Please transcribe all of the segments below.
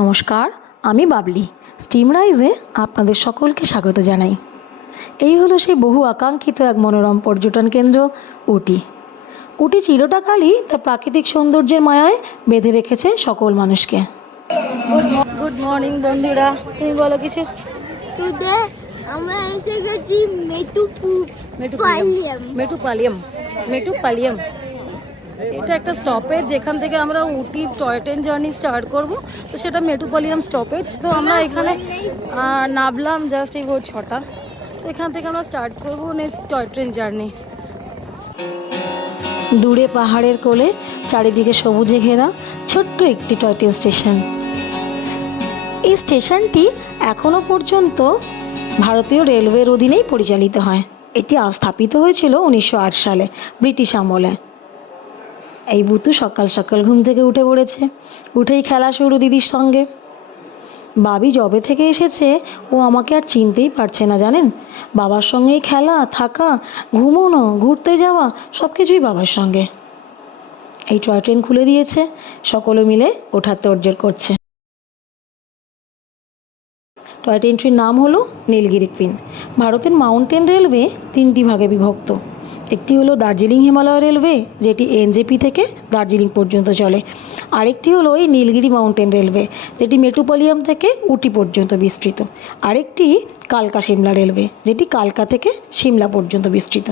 নমস্কার আমি বাবলি। স্টিম রাইজে আপনাদের সকলকে স্বাগত জানাই। এই হলো সেই বহু আকাঙ্ক্ষিত এক মনোরম পর্যটন কেন্দ্র উটি। উটি চিরটাকালই তার প্রাকৃতিক সৌন্দর্যের মায়ায় বেঁধে রেখেছে সকল মানুষকে। গুড মর্নিং বন্ধুরা। তুমি বলো কিছু? টুডে আমরা এসে গেছি মেটুপুর পালিয়াম। মেটুপালিয়াম। মেটুপালিয়াম। এটা একটা স্টপেজ যেখান থেকে আমরা উটির টয় ট্রেন জার্নি স্টার্ট করব। তো সেটা মেটুপালিয়াম স্টপেজ তো আমরা এখানে নামলাম জাস্ট এই ভোর ছটা। তো এখান থেকে আমরা স্টার্ট করব নেক্সট টয় ট্রেন জার্নি দূরে পাহাড়ের কোলে, চারিদিকে সবুজে ঘেরা, ছোট্ট একটি টয় ট্রেন স্টেশন এই স্টেশনটি এখনও পর্যন্ত ভারতীয় রেলওয়ের অধীনেই পরিচালিত হয়। এটি স্থাপিত হয়েছিল উনিশশো আট সালে ব্রিটিশ আমলে। এই বুতু সকাল সকাল ঘুম থেকে উঠে পড়েছে। উঠেই খেলা শুরু দিদির সঙ্গে। বাবি জবে থেকে এসেছে, ও আমাকে আর চিনতেই পারছে না, জানেন? বাবার সঙ্গেই খেলা, থাকা, ঘুমোনো, ঘুরতে যাওয়া সব কিছুই বাবার সঙ্গে। এই টয় ট্রেন খুলে দিয়েছে। সকলে মিলে ওঠার তোড়জোড় করছে। টয় ট্রেনটির নাম হলো নীলগিরি কুইন। ভারতের মাউন্টেন রেলওয়ে তিনটি ভাগে বিভক্ত। একটি হলো দার্জিলিং হিমালয় রেলওয়ে, যেটি এনজেপি থেকে দার্জিলিং পর্যন্ত চলে। আরেকটি হলো এই নীলগিরি মাউন্টেন রেলওয়ে, যেটি মেট্রোপলিয়াম থেকে উটি পর্যন্ত বিস্তৃত। আরেকটি কালকা সিমলা রেলওয়ে, যেটি কালকা থেকে সিমলা পর্যন্ত বিস্তৃত।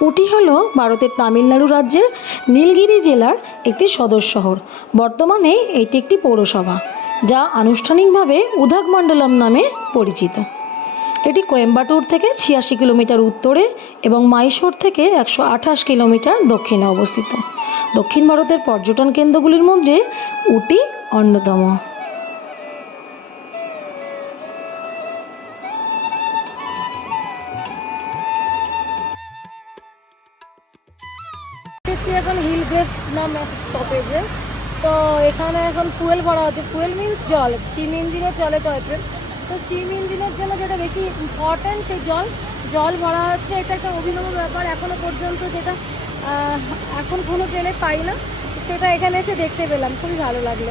উটি হলো ভারতের তামিলনাড়ু রাজ্যের নীলগিরি জেলার একটি সদর শহর। বর্তমানে এটি একটি পৌরসভা। যা আনুষ্ঠানিকভাবে উধাগমণ্ডলম নামে পরিচিত। এটি কোয়েম্বাটুর থেকে ছিয়াশি কিলোমিটার উত্তরে এবং মাইশোর থেকে একশো আঠাশ কিলোমিটার দক্ষিণে অবস্থিত। দক্ষিণ ভারতের পর্যটন কেন্দ্রগুলির মধ্যে উটি অন্যতম। এখন হিল নামে স্টপেজে তো এখানে এখন ফুয়েল ভরা হচ্ছে ফুয়েল মিন্স জল স্টিম ইঞ্জিনে চলে টয় ট্রেন তো স্টিম ইঞ্জিনের জন্য যেটা বেশি ইম্পর্ট্যান্ট সেই জল। জল ভরা হচ্ছে, এটা একটা অভিনব ব্যাপার এখনও পর্যন্ত যেটা এখন কোনো ট্রেনে পাই না। সেটা এখানে এসে দেখতে পেলাম, খুবই ভালো লাগল।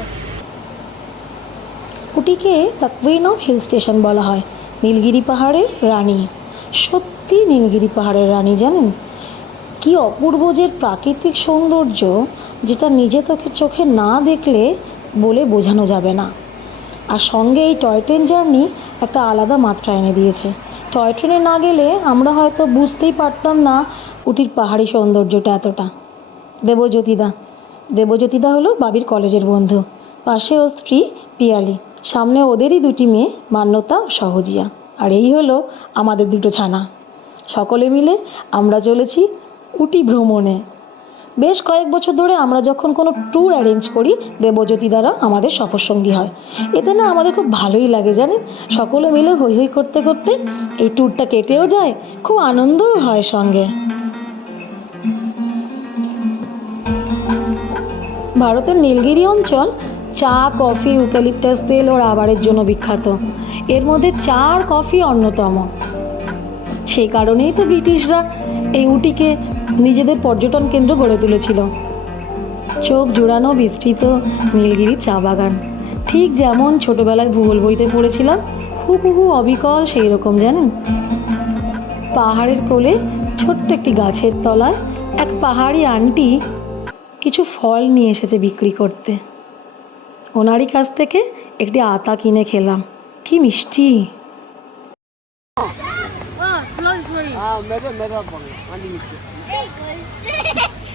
কুটিকে the queen of hill station বলা হয়। নীলগিরি পাহাড়ের রানী। সত্যি নীলগিরি পাহাড়ের রানী জানেন? কি অপূর্ব যে প্রাকৃতিক সৌন্দর্য যেটা নিজে তোকে চোখে না দেখলে বলে বোঝানো যাবে না। আর সঙ্গে এই টয় ট্রেন জার্নি একটা আলাদা মাত্রা এনে দিয়েছে। টয় ট্রেনে না গেলে আমরা হয়তো বুঝতেই পারতাম না উটির পাহাড়ি সৌন্দর্যটা এতটা। দেবজ্যোতিদা দেবজ্যোতিদা হলো বাবির কলেজের বন্ধু। পাশে ও স্ত্রী পিয়ালি, সামনে ওদেরই দুটি মেয়ে মান্যতা সহজিয়া। আর এই হলো আমাদের দুটো ছানা। সকলে মিলে আমরা চলেছি উটি ভ্রমণে। বেশ কয়েক বছর ধরে আমরা যখন কোনো ট্যুর অ্যারেঞ্জ করি, দেবজ্যোতি দ্বারা আমাদের সফরসঙ্গী হয়। এতে না আমাদের খুব ভালোই লাগে, জানেন? সকলে মিলে হই হই করতে করতে এই ট্যুরটা কেটেও যায়, খুব আনন্দও হয় সঙ্গে। ভারতের নীলগিরি অঞ্চল চা, কফি ইউক্যালিপটাস তেল ও রাবারের জন্য বিখ্যাত। এর মধ্যে চা আর কফি অন্যতম। সেই কারণেই তো ব্রিটিশরা এই উটিকে নিজেদের পর্যটন কেন্দ্র গড়ে তুলেছিল। চোখ জোড়ানো বিস্তৃত নীলগিরি চা বাগান। ঠিক যেমন ছোটবেলায় ভূগোল বইতে পড়েছিলাম, হুবহু অবিকল সেই রকম জানেন? পাহাড়ের কোলে ছোট্ট একটি গাছের তলায় এক পাহাড়ি আন্টি কিছু ফল নিয়ে এসেছে বিক্রি করতে। ওনারই কাছ থেকে একটি আতা কিনে খেলাম। কি মিষ্টি!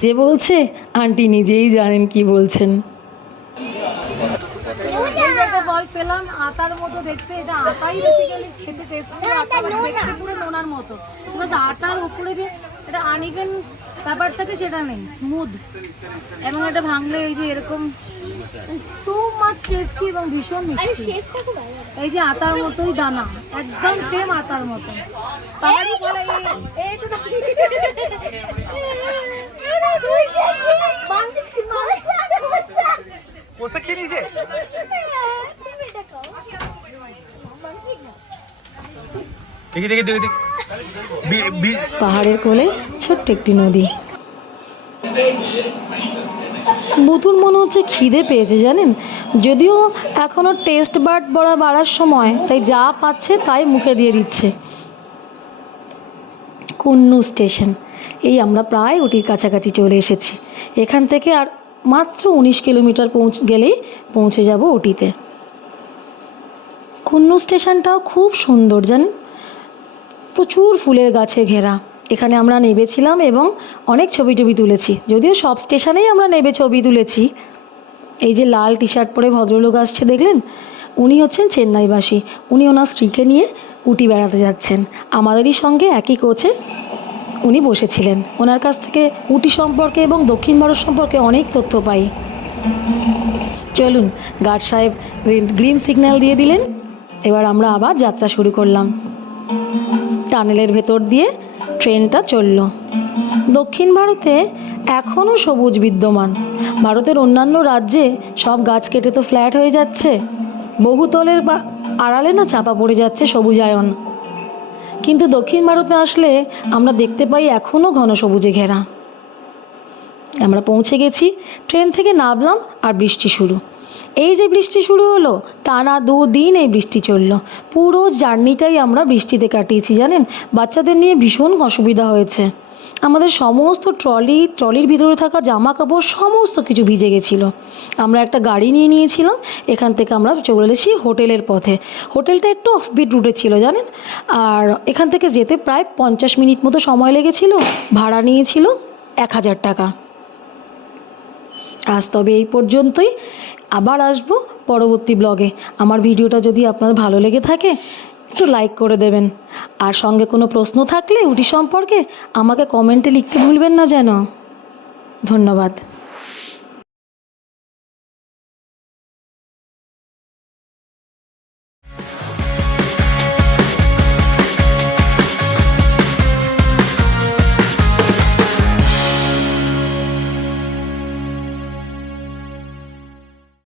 যে বলছে আন্টি নিজেই জানেন কি বলছেন। একটা ফল পেলাম আতার মতো দেখতে এটা বেসিক্যালি খেতে টেস্ট আতা মানে দেখতে পুরো নোনার মতো। বিকজ আটার উপরে যে এটা আনইভেন ব্যাপার থাকে সেটা নেই স্মুথ এবং এটা ভাঙলে এই যে এরকম টু টেস্ট টেস্টি এবং ভীষণ মিষ্টি। এই যে আতার মতোই দানা একদম সেম আতার মতো। পাহাড়ের কোলে ছোট্ট একটি নদী। বুতুর মনে হচ্ছে খিদে পেয়েছে, জানেন? যদিও এখনও টেস্ট বার্ড বড়া বাড়ার সময়, তাই যা পাচ্ছে তাই মুখে দিয়ে দিচ্ছে। কুন্নু স্টেশন, এই আমরা প্রায় ওটির কাছাকাছি চলে এসেছি। এখান থেকে আর মাত্র উনিশ কিলোমিটার পৌঁছ, গেলেই পৌঁছে যাব ওটিতে। কুন্নু স্টেশনটাও খুব সুন্দর, জানেন? প্রচুর ফুলের গাছে ঘেরা। এখানে আমরা নেবেছিলাম এবং অনেক ছবি টবি তুলেছি। যদিও সব স্টেশনেই আমরা নেবে ছবি তুলেছি। এই যে লাল টি শার্ট পরে ভদ্রলোক আসছে দেখলেন? উনি হচ্ছেন চেন্নাইবাসী। উনি ওনার স্ত্রীকে নিয়ে উটি বেড়াতে যাচ্ছেন। আমাদেরই সঙ্গে একই কোচে উনি বসেছিলেন। ওনার কাছ থেকে উটি সম্পর্কে এবং দক্ষিণ ভারত সম্পর্কে অনেক তথ্য পাই। চলুন, গার্ড সাহেব গ্রিন সিগন্যাল দিয়ে দিলেন। এবার আমরা আবার যাত্রা শুরু করলাম। টানেলের ভেতর দিয়ে ট্রেনটা চলল। দক্ষিণ ভারতে এখনও সবুজ বিদ্যমান। ভারতের অন্যান্য রাজ্যে সব গাছ কেটে তো ফ্ল্যাট হয়ে যাচ্ছে। বহুতলের বা আড়ালে না চাপা পড়ে যাচ্ছে সবুজায়ন কিন্তু দক্ষিণ ভারতে আসলে আমরা দেখতে পাই এখনও ঘন সবুজে ঘেরা। আমরা পৌঁছে গেছি, ট্রেন থেকে নামলাম আর বৃষ্টি শুরু। এই যে বৃষ্টি শুরু হলো, টানা দুদিন এই বৃষ্টি চলল। পুরো জার্নিটাই আমরা বৃষ্টিতে কাটিয়েছি, জানেন? বাচ্চাদের নিয়ে ভীষণ অসুবিধা হয়েছে। আমাদের সমস্ত ট্রলি, ট্রলির ভিতরে থাকা জামা কাপড় সমস্ত কিছু ভিজে গেছিল। আমরা একটা গাড়ি নিয়ে নিয়েছিলাম, এখান থেকে আমরা চলে এসেছি হোটেলের পথে। হোটেলটা একটু অফ অফবিট রুটে ছিল, জানেন? আর এখান থেকে যেতে প্রায় পঞ্চাশ মিনিট মতো সময় লেগেছিল, ভাড়া নিয়েছিল এক হাজার টাকা। আজ তবে এই পর্যন্তই। আবার আসব পরবর্তী ব্লগে। আমার ভিডিওটা যদি আপনার ভালো লেগে থাকে, একটু লাইক করে দেবেন। আর সঙ্গে কোনো প্রশ্ন থাকলে, উটি সম্পর্কে আমাকে কমেন্টে লিখতে ভুলবেন না যেন। ধন্যবাদ।